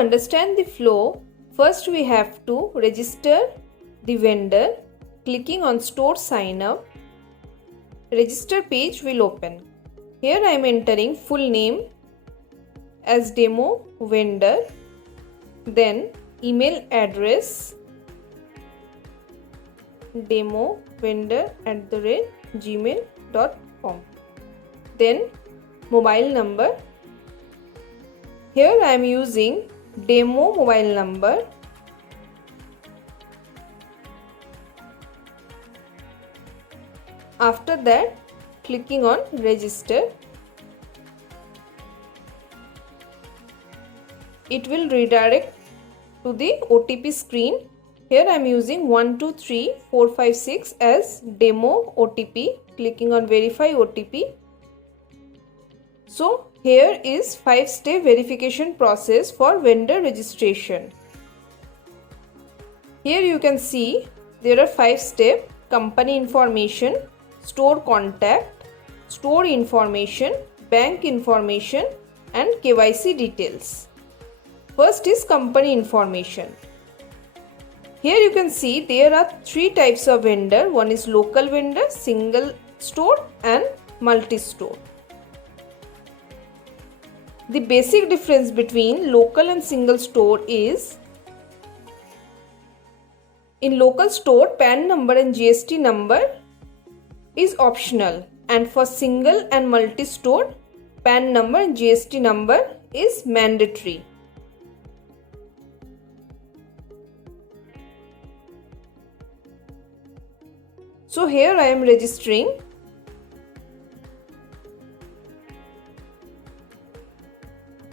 understand the flow, first we have to register the vendor. Clicking on store sign up, register page will open. Here I am entering full name as demo vendor, then email address demovendor@gmail.com, then mobile number. Here I am using demo mobile number. After that, clicking on register. It will redirect to the OTP screen. Here I am using 123456 as demo OTP. Clicking on verify OTP. So here is 5-step verification process for vendor registration. Here you can see there are 5 steps: company information, store contact, store information, bank information, and KYC details. First is company information. Here you can see there are 3 types of vendor. One is local vendor, single store, and multi-store. The basic difference between local and single store is, in local store, PAN number and GST number is optional, and for single and multi-store, PAN number and GST number is mandatory. So here I am registering.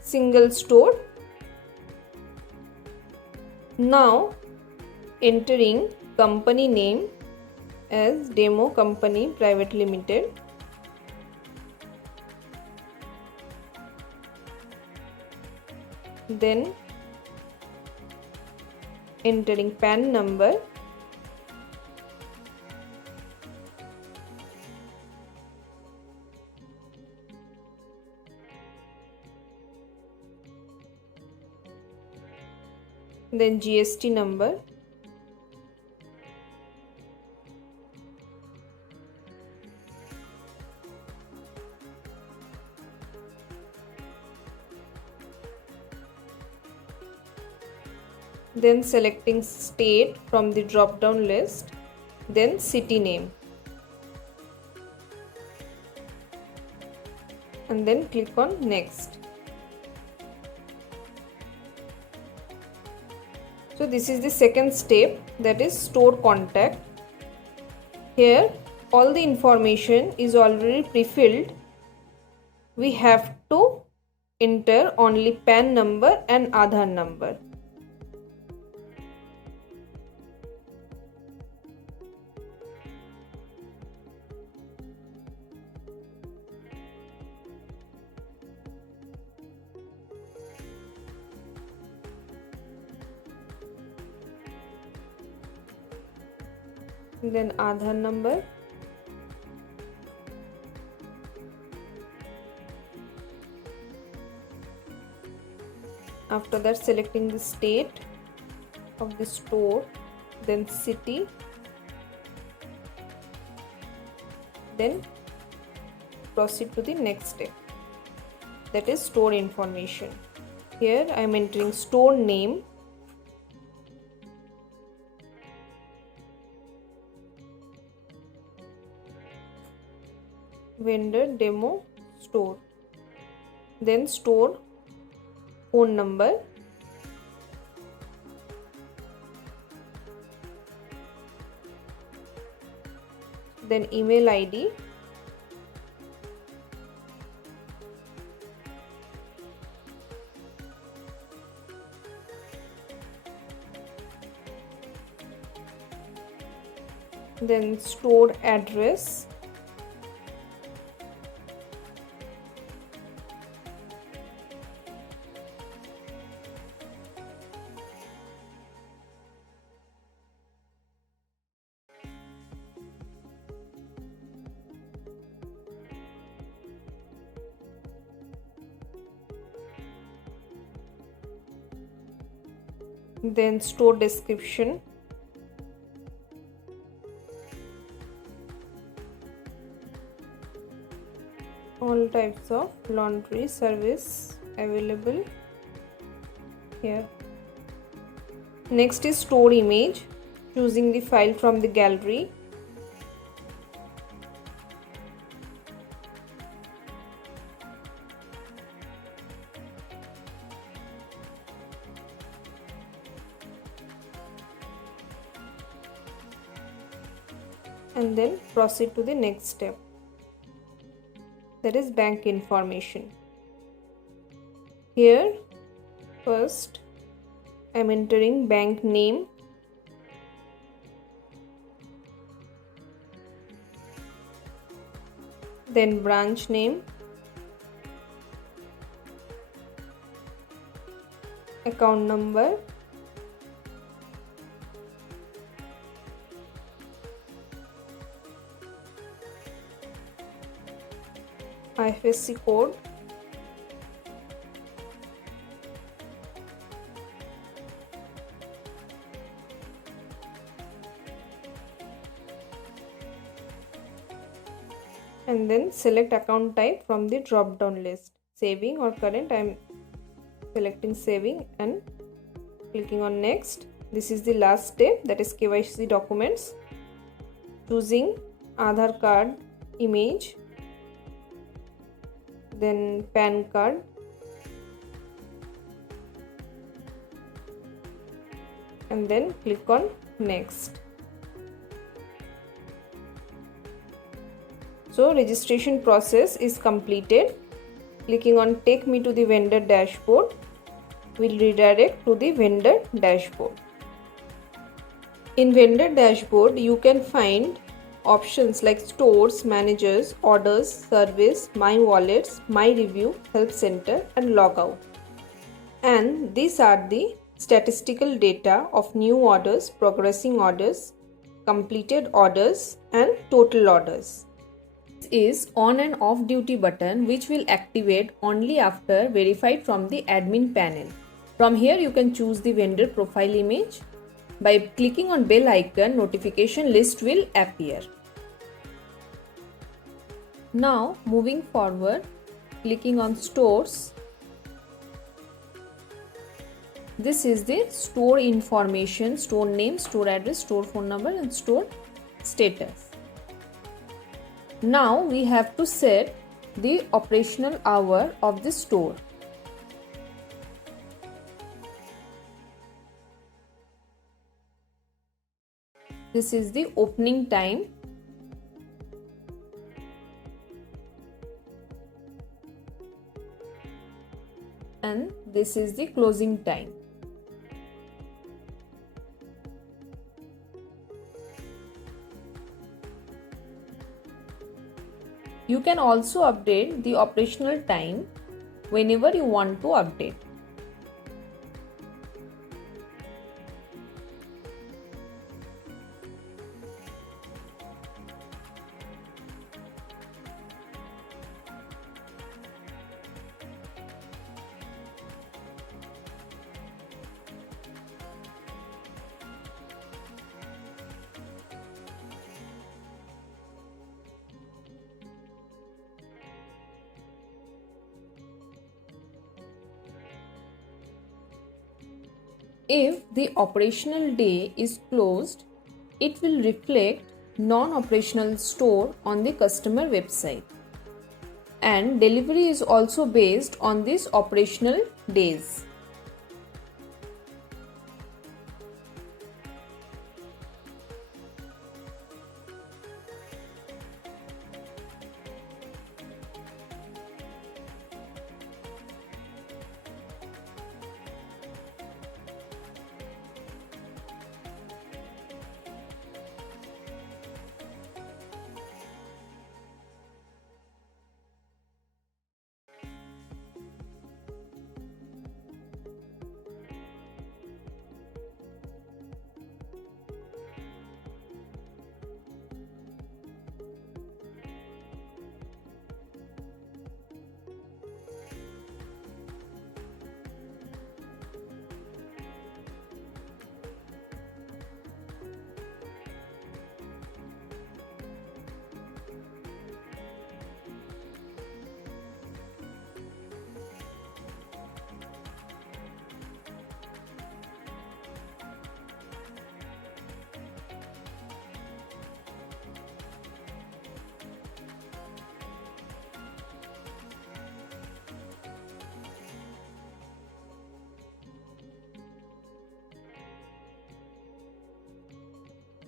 Single store. Now entering company name as Demo Company Private Limited. Then entering PAN number. Then GST number. Then selecting state from the drop down list, then city name, and then click on next. So this is the second step, that is store contact. Here all the information is already pre-filled. We have to enter only PAN number and Aadhaar number. Then Aadhaar number, after that selecting the state of the store, then city, then proceed to the next step, that is store information. Here I am entering store name, vendor demo store, then store phone number, then email ID, then store address, then store description, all types of laundry service available here. Next is store image, choosing the file from the gallery. And then proceed to the next step, that is bank information. Here first I am entering bank name, then branch name, account number, IFSC code, and then select account type from the drop down list, saving or current. I am selecting saving and clicking on next. This is the last step, that is KYC documents, choosing Aadhaar card image, then PAN card, and then click on next. So registration process is completed. Clicking on take me to the vendor dashboard will redirect to the vendor dashboard. In vendor dashboard you can find options like stores, managers, orders, service, my wallets, my review, help center and logout. And these are the statistical data of new orders, progressing orders, completed orders and total orders. This is on and off duty button which will activate only after verified from the admin panel. From here you can choose the vendor profile image. By clicking on bell icon, notification list will appear. Now moving forward, clicking on stores. This is the store information, store name, store address, store phone number and store status. Now we have to set the operational hour of the store. This is the opening time. And this is the closing time. You can also update the operational time whenever you want to update. If the operational day is closed, it will reflect non-operational store on the customer website. And delivery is also based on these operational days.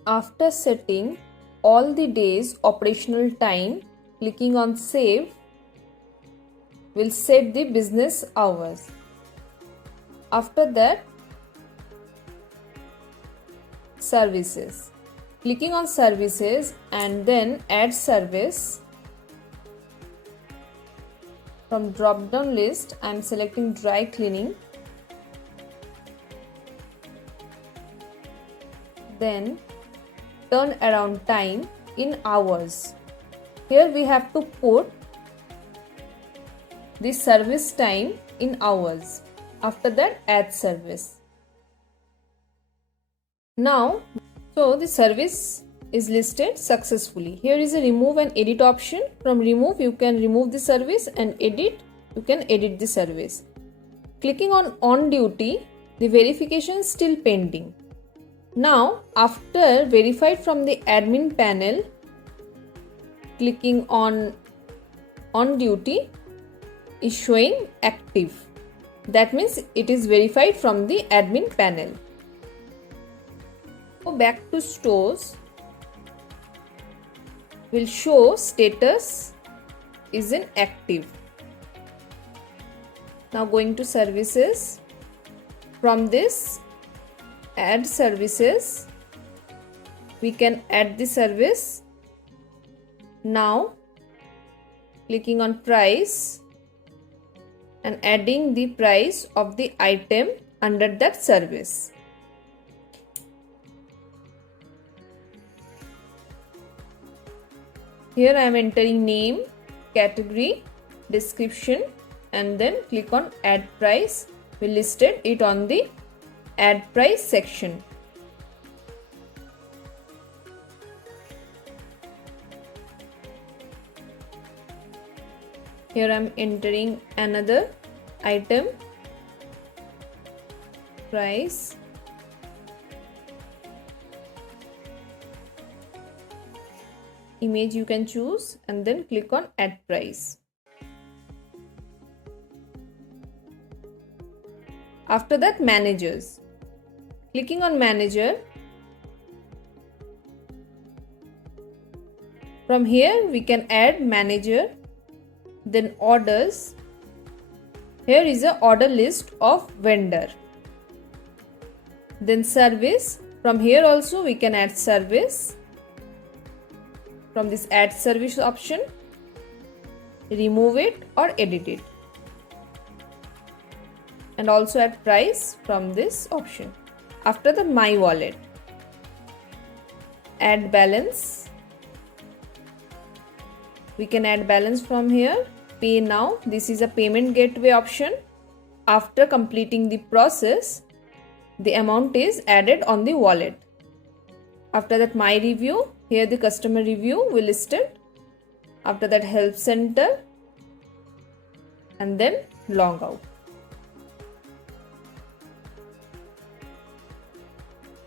After setting all the day's operational time, clicking on Save will set the business hours. After that, Services. Clicking on Services and then Add Service. From drop down list, I am selecting dry cleaning. Then turnaround time in hours. Here we have to put the service time in hours. After that, add service. Now, so the service is listed successfully. Here is a remove and edit option. From remove, you can remove the service, and edit, you can edit the service. Clicking on duty, the verification is still pending. Now, after verified from the admin panel, clicking on duty is showing active. That means it is verified from the admin panel. Go back to stores, will show status is in active. Now going to services. From this add services, we can add the service. Now clicking on price and adding the price of the item under that service. Here I am entering name, category, description, and then click on add price. We listed it on the add price section. Here I am entering another item, price, image you can choose, and then click on add price. After that, managers. Clicking on manager. From here we can add manager. Then orders. Here is a order list of vendor. Then service. From here also we can add service. From this add service option, remove it or edit it. And also add price from this option. After the my wallet, add balance. We can add balance from here. Pay now. This is a payment gateway option. After completing the process, the amount is added on the wallet. After that, my review. Here the customer review we listed. After that, help center, and then log out.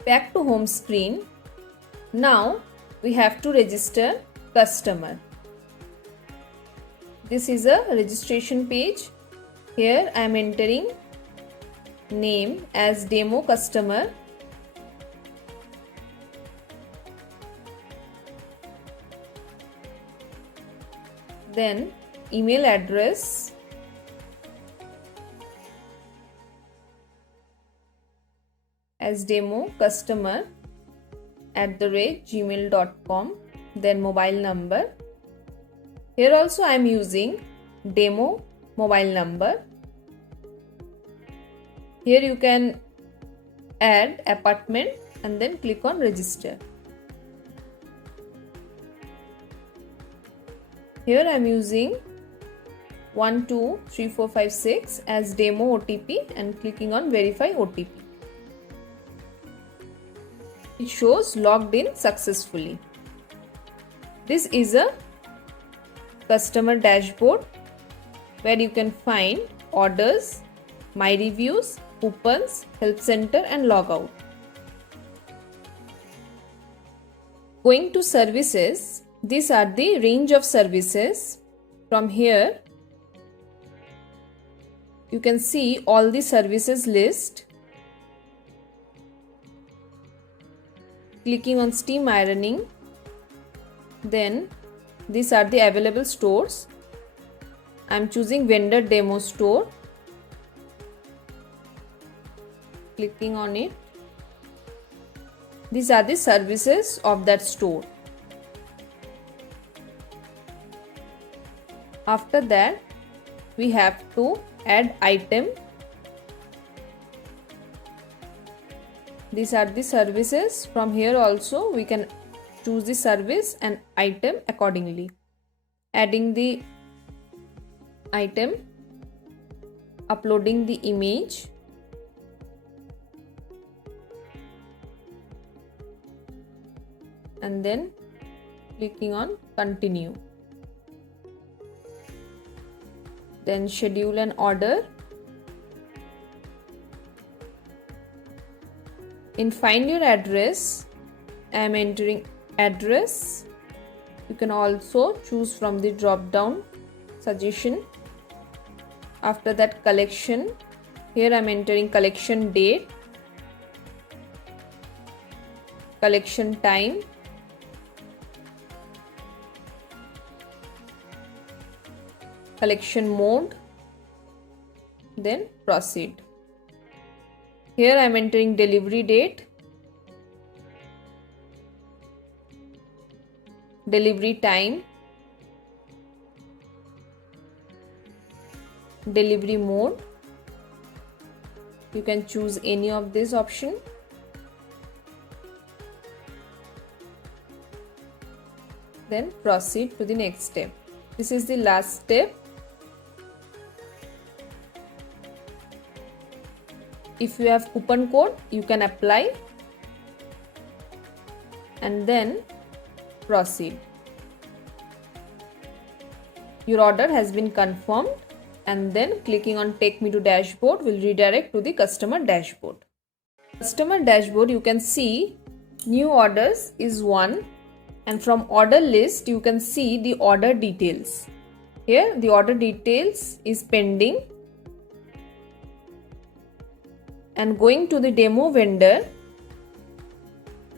Back to home screen. Now we have to register customer. This is a registration page. Here I am entering name as demo customer. Then email address, as demo customer @gmail.com. Then mobile number. Here also I am using demo mobile number. Here you can add apartment and then click on register. Here I am using 123456 as demo OTP and clicking on verify OTP. It shows logged in successfully. This is a customer dashboard where you can find orders, my reviews, coupons, help center, and logout. Going to services, these are the range of services. From here you can see all the services list. clicking on steam ironing. Then these are the available stores. I am choosing vendor demo store. Clicking on it. These are the services of that store. After that, we have to add item. These are the services. From here also we can choose the service and item accordingly. Adding the item, uploading the image, and then clicking on continue. Then schedule an order. In find your address, I am entering address. You can also choose from the drop down suggestion. After that, collection. Here I am entering collection date, collection time, collection mode, then proceed. Here I am entering delivery date, delivery time, delivery mode. You can choose any of this option. Then proceed to the next step. This is the last step. If you have coupon code, you can apply and then proceed. Your order has been confirmed, and then clicking on Take Me to Dashboard will redirect to the customer dashboard. Customer dashboard, you can see new orders is 1, and from order list you can see the order details. Here the order details is pending. And going to the demo vendor,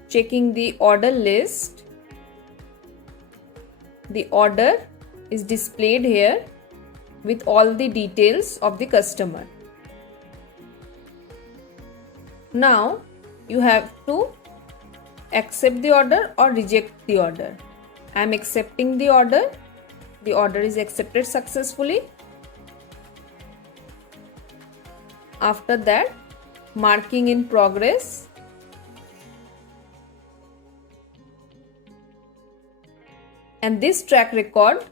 checking the order list, the order is displayed here with all the details of the customer. Now you have to accept the order or reject the order. I am accepting the order. The order is accepted successfully. After that, marking in progress. And this track record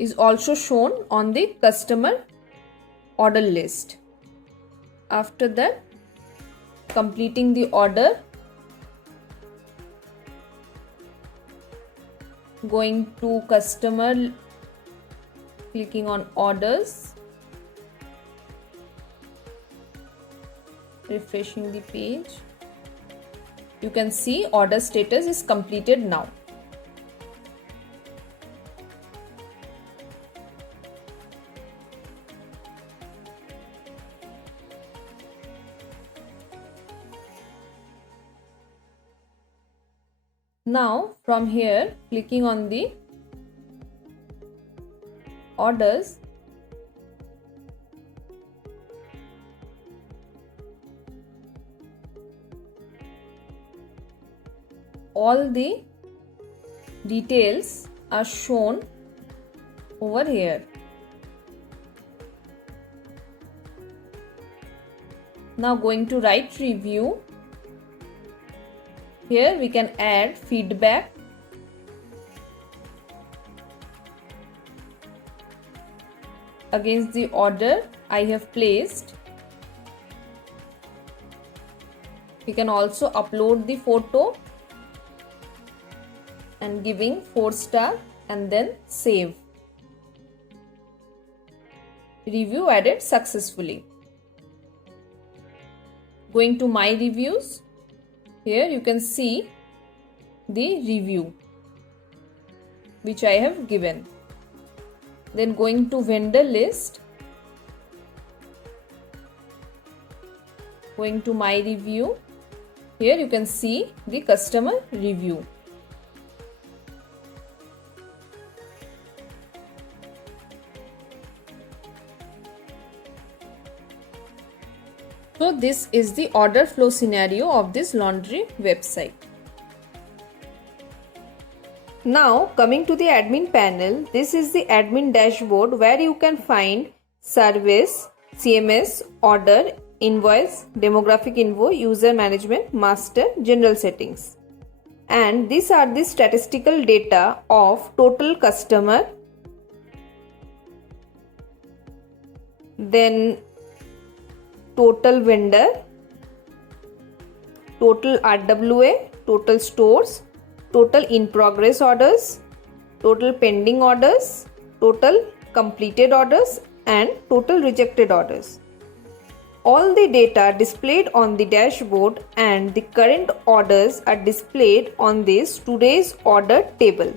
is also shown on the customer order list. After that, completing the order, going to customer, clicking on orders, refreshing the page. You can see order status is completed now. Now from here, clicking on the orders, all the details are shown over here. Now going to write review. Here we can add feedback. Against the order I have placed. We can also upload the photo and giving 4 star and then save. Review added successfully. Going to my reviews. Here you can see the review which I have given. Then going to vendor list. Going to my review. Here you can see the customer review. So this is the order flow scenario of this laundry website. Now coming to the admin panel, this is the admin dashboard where you can find service, CMS, order, invoice, demographic info, user management, master, general settings. And these are the statistical data of total customer, then total vendor, total RWA, total stores, total in progress orders, total pending orders, total completed orders and total rejected orders. All the data displayed on the dashboard and the current orders are displayed on this today's order table.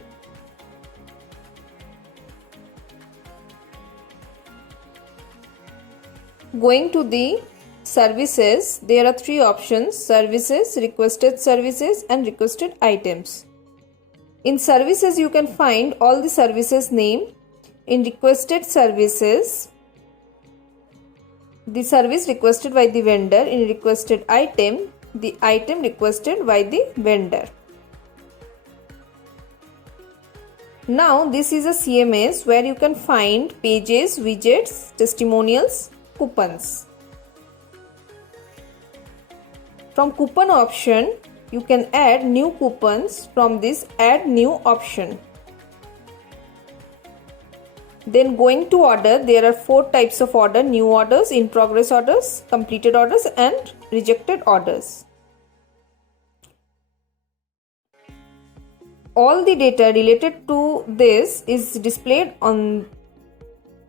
Going to the services, there are three options: services, requested services and requested items. In services you can find all the services name. In requested services, the service requested by the vendor. In requested item, the item requested by the vendor. Now this is a CMS where you can find pages, widgets, testimonials, coupons. From coupon option, you can add new coupons from this add new option. Then going to order, there are 4 types of order: new orders, in progress orders, completed orders and rejected orders. All the data related to this is displayed on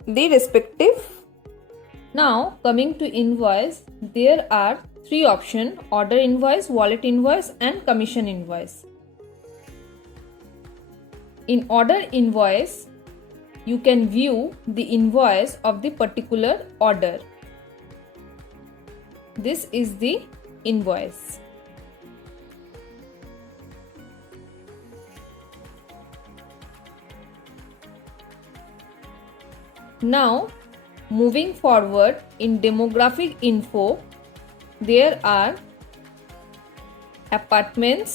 the respective. Now coming to invoice, there are 3 options: order invoice, wallet invoice and commission invoice. In order invoice, you can view the invoice of the particular order. This is the invoice. Now moving forward, in demographic info, there are apartments.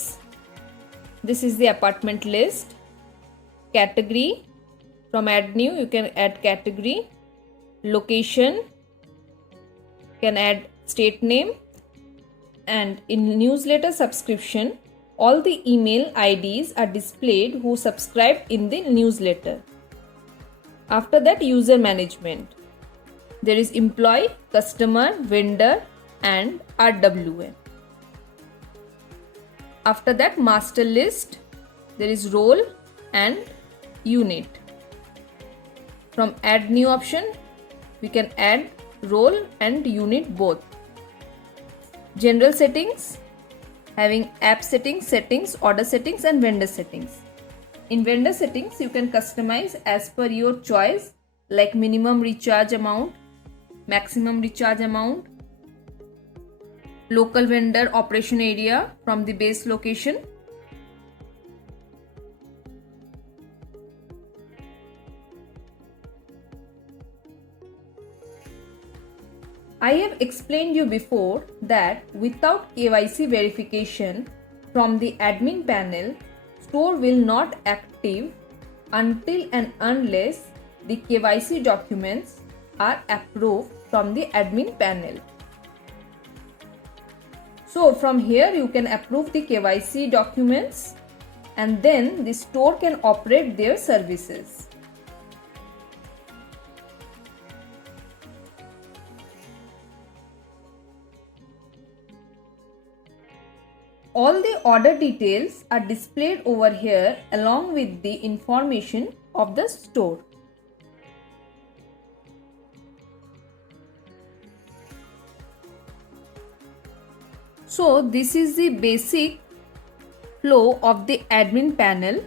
This is the apartment list. Category, from add new you can add category. Location, can add state name. And in newsletter subscription, all the email IDs are displayed who subscribed in the newsletter. After that, user management. There is employee, customer, vendor and RWA. After that, master list. There is role and unit. From add new option, we can add role and unit both. General settings, having app settings, order settings and vendor settings. In vendor settings, you can customize as per your choice, like minimum recharge amount, maximum recharge amount, local vendor operation area from the base location. I have explained you before that without KYC verification from the admin panel, store will not active until and unless the KYC documents are approved from the admin panel. So from here you can approve the KYC documents and then the store can operate their services. All the order details are displayed over here along with the information of the store. So this is the basic flow of the admin panel.